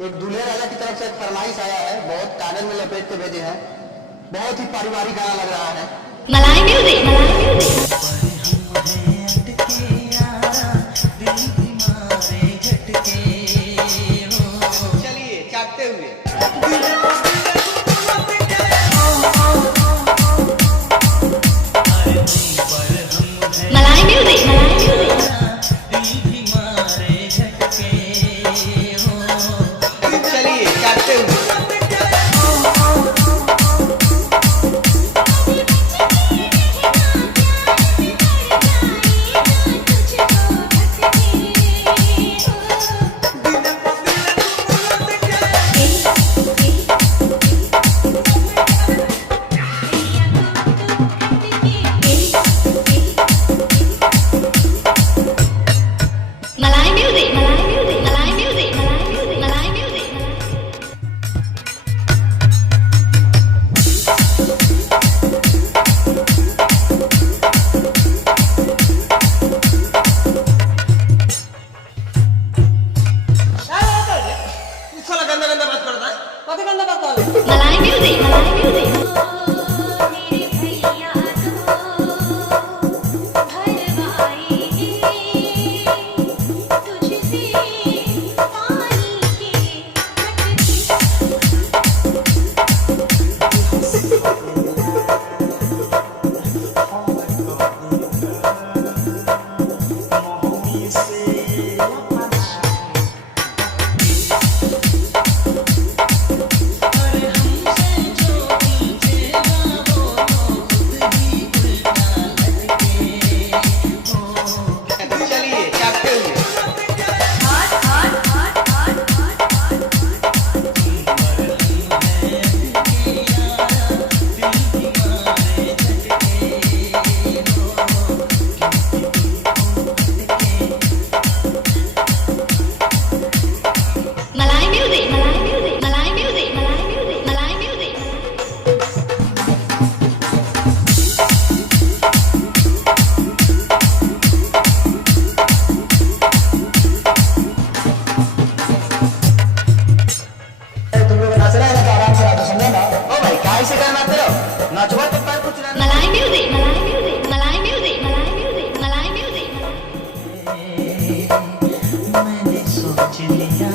एक दूल्हे राजा की तरफ से एक फरमाइश आया है, बहुत कागज में लपेट के भेजे हैं। बहुत ही पारिवारिक गाना लग रहा है। मलाई म्यूजिक, मलाई म्यूजिक। चलिए चाटते हुए मलाई म्यूजिक, मलाई म्यूजिक। चलिए चाटते हुए मलाई म्यूजिक, मलाई म्यूजिक, मलाई म्यूजिक, मलाई म्यूजिक, मलाई म्यूजिक। गंदा गंदा बात करता है। कभी गंदा बात कर मलाई म्यूजिक, मलाई म्यूजिक। चलिए चाटते हुए मलाई म्यूजिक, मलाई म्यूजिक, मलाई म्यूजिक, मलाई म्यूजिक, मलाई म्यूजिक। तुम लोग नाच रहे हैं तो आराम से नाचो, समझे ना? ओ भाई काहे से करना नाचते रहो, नाचवा तो पैर कुछ ना। मलाई म्यूजिक, मलाई म्यूजिक, मलाई म्यूजिक, मलाई म्यूजिक, मलाई म्यूजिक। मैंने सोच लिया